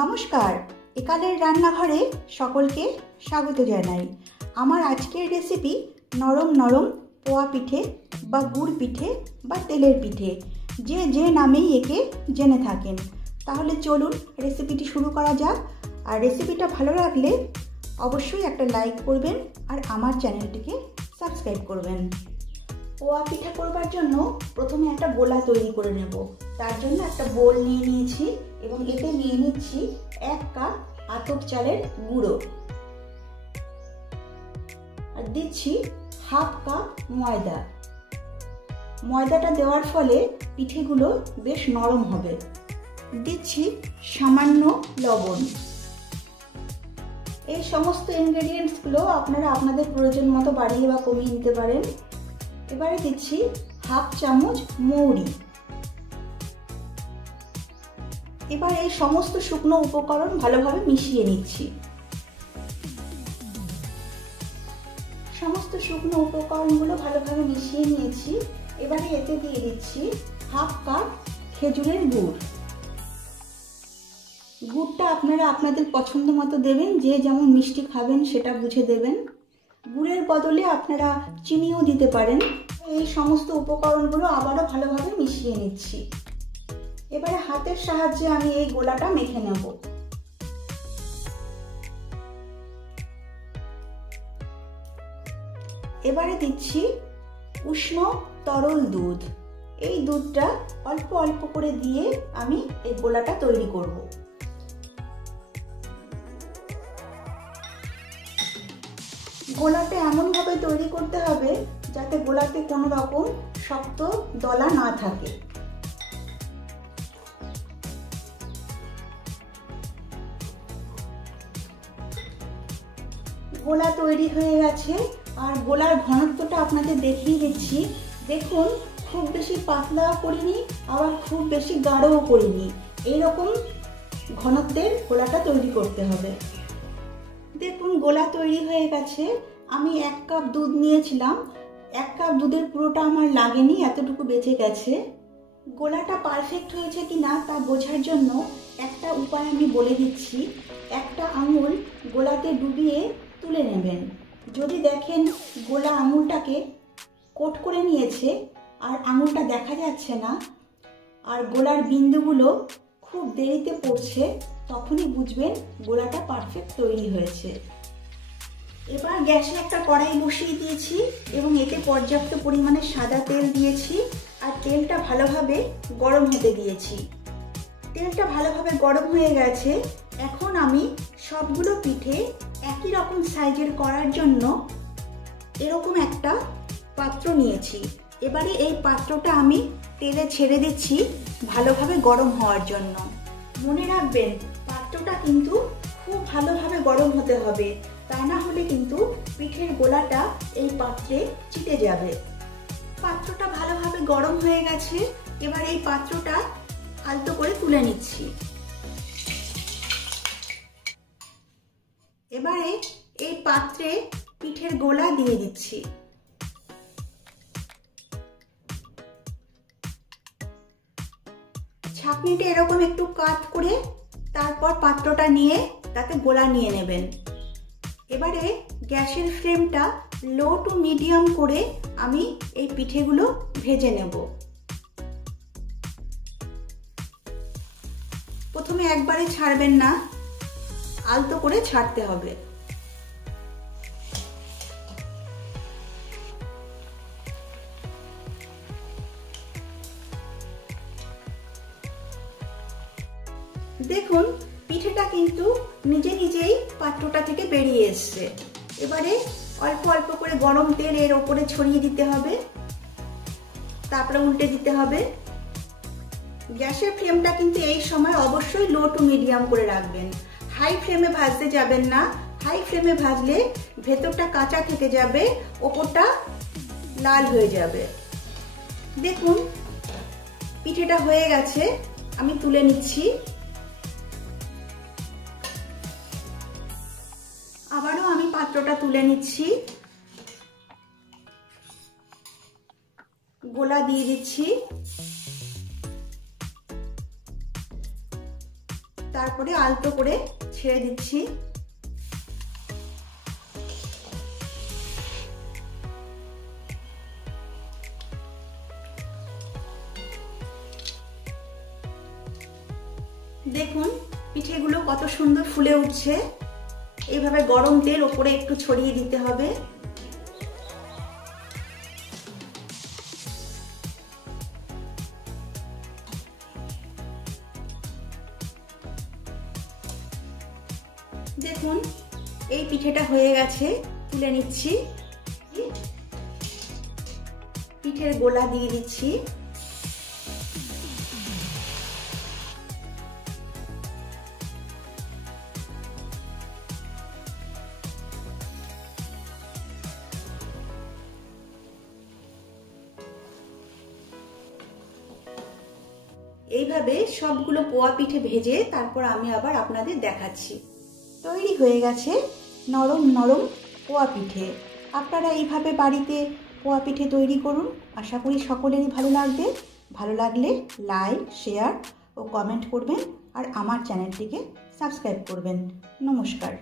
নমস্কার, একালের রান্নাঘরে সকলকে স্বাগত জানাই। আমার আজকের রেসিপি নরম নরম পোয়া পিঠে বা গুড় পিঠে বা তেলের পিঠে, যে নামেই একে জেনে থাকেন। তাহলে চলুন রেসিপিটি শুরু করা যাক। আর রেসিপিটা ভালো লাগলে অবশ্যই একটা লাইক করবেন আর আমার চ্যানেলটিকে সাবস্ক্রাইব করবেন। পোয়া পিঠা করবার জন্য প্রথমে একটা গোলা তৈরি করে নেব। তার জন্য একটা বোল নিয়ে নিয়েছি এবং এতে নিয়ে নিচ্ছি 1 কাপ আতপ চালের গুঁড়ো আর দিচ্ছি হাফ কাপ ময়দা। ময়দাটা দেওয়ার ফলে পিঠেগুলো বেশ নরম হবে। দিচ্ছি সামান্য লবণ। এই সমস্ত ইনগ্রেডিয়েন্টসগুলো আপনারা আপনাদের প্রয়োজন মতো বাড়িয়ে বা কমিয়ে নিতে পারেন। এবারে দিচ্ছি হাফ চামচ মৌরি। এবার এই সমস্ত শুকনো উপকরণ ভালোভাবে মিশিয়ে নিচ্ছি। সমস্ত শুকনো উপকরণগুলো ভালোভাবে মিশিয়ে নিয়েছি। এবারে এতে দিয়ে দিচ্ছি হাফ কাপ খেজুরের গুড়। গুড়টা আপনারা আপনাদের পছন্দ মতো দেবেন, যে যেমন মিষ্টি খাবেন সেটা বুঝে দেবেন। গুড়ের বদলে আপনারা চিনিও দিতে পারেন। এই সমস্ত উপকরণগুলো আবারও ভালোভাবে মিশিয়ে নিচ্ছি। এবারে হাতের সাহায্যে আমি এই গোলাটা মেখে নেব। এবারে দিচ্ছি উষ্ণ তরল দুধ। এই দুধটা অল্প অল্প করে দিয়ে আমি এই গোলাটা তৈরি করব। গোলাটা এমনভাবে তৈরি করতে হবে যাতে গোলাতে কোনো রকম শক্ত দলা না থাকে। গোলা তৈরি হয়ে গেছে আর গোলার ঘনত্বটা আপনাদের দেখিয়ে দিচ্ছি। দেখুন, খুব বেশি পাতলা করিনি আবার খুব বেশি গাঢ়ও করিনি। এইরকম ঘনত্বের গোলাটা তৈরি করতে হবে। দেখুন, গোলা তৈরি হয়ে গেছে। আমি 1 কাপ দুধ নিয়েছিলাম। 1 কাপ দুধের পুরোটা আমার লাগেনি, এতটুকু বেঁচে গেছে। গোলাটা পারফেক্ট হয়েছে কিনা তা বোঝার জন্য একটা উপায় আমি বলে দিচ্ছি। একটা আঙুল গোলাতে ডুবিয়ে তুলে নেবেন। যদি দেখেন গোলা আঙুলটাকে কোট করে নিয়েছে আর আঙুলটা দেখা যাচ্ছে না আর গোলার বিন্দুগুলো খুব দেরিতে পড়ছে, তখনই বুঝবেন গোলাটা পারফেক্ট তৈরি হয়েছে। এবার গ্যাসে একটা কড়াই বসিয়ে দিয়েছি এবং এতে পর্যাপ্ত পরিমাণে সাদা তেল দিয়েছি আর তেলটা ভালোভাবে গরম হতে দিয়েছি। তেলটা ভালোভাবে গরম হয়ে গেছে। এখন আমি সবগুলো পিঠে একই রকম সাইজের করার জন্য এরকম একটা পাত্র নিয়েছি। এবারে এই পাত্রটা আমি তেলে ছেড়ে দিচ্ছি ভালোভাবে গরম হওয়ার জন্য। মনে রাখবেন, পাত্রটা কিন্তু খুব ভালোভাবে গরম হতে হবে, তা না হলে কিন্তু পিঠের গোলাটা এই পাত্রে চিটে যাবে। পাত্রটা ভালোভাবে গরম হয়ে গেছে। এবার এই পাত্রটা আলতো করে তুলে নিচ্ছি। এবারে এই পাত্রে পিঠের গোলা দিয়ে দিচ্ছি। ছাঁকনিটা এরকম একটু কাট করে তারপর পাত্রটা নিয়ে তাতে গোলা নিয়ে নেবেন। এবারে গ্যাসের ফ্লেমটা লো টু মিডিয়াম করে আমি এই পিঠেগুলো ভেজে নেব। প্রথমে একবারে ছাড়বেন না, আলতো করে ছাড়তে হবে। দেখুন, পিঠেটা কিন্তু নিজে নিজেই পাত্রটা থেকে বেরিয়ে এসছে। এবারে অল্প অল্প করে গরম তেল এর ওপরে ছড়িয়ে দিতে হবে, তারপরে উল্টে দিতে হবে। গ্যাসের ফ্লেমটা কিন্তু এই সময় অবশ্যই লো টু মিডিয়াম করে রাখবেন। হাই ফ্লেমে ভাজতে যাবেন না। হাই ফ্লেমে ভাজলে ভেতরটা কাঁচা থেকে যাবে, ওপরটা লাল হয়ে যাবে। দেখুন, পিঠেটা হয়ে গেছে, আমি তুলে নিচ্ছি। আবারও আমি পাত্রটা তুলে নিচ্ছি। গোলা দিয়ে দিচ্ছি। তারপরে আলতো করে ছেড়ে দিচ্ছি। দেখুন পিঠেগুলো কত সুন্দর ফুলে উঠছে। এইভাবে গরম তেল ওপরে একটু ছড়িয়ে দিতে হবে। দেখুন এই পিঠেটা হয়ে গেছে, তুলে নিচ্ছি। পিঠের গোলা দিয়ে দিচ্ছি। এইভাবে সবগুলো পোয়া পিঠে ভেজে তারপর আমি আবার আপনাদের দেখাচ্ছি। তৈরি হয়ে গেছে নরম নরম পোয়া পিঠে। আপনারা এইভাবে বাড়িতে পোয়া পিঠে তৈরি করুন, আশা করি সকলেরই ভালো লাগবে। ভালো লাগলে লাইক, শেয়ার ও কমেন্ট করবেন আর আমার চ্যানেলটিকে সাবস্ক্রাইব করবেন। নমস্কার।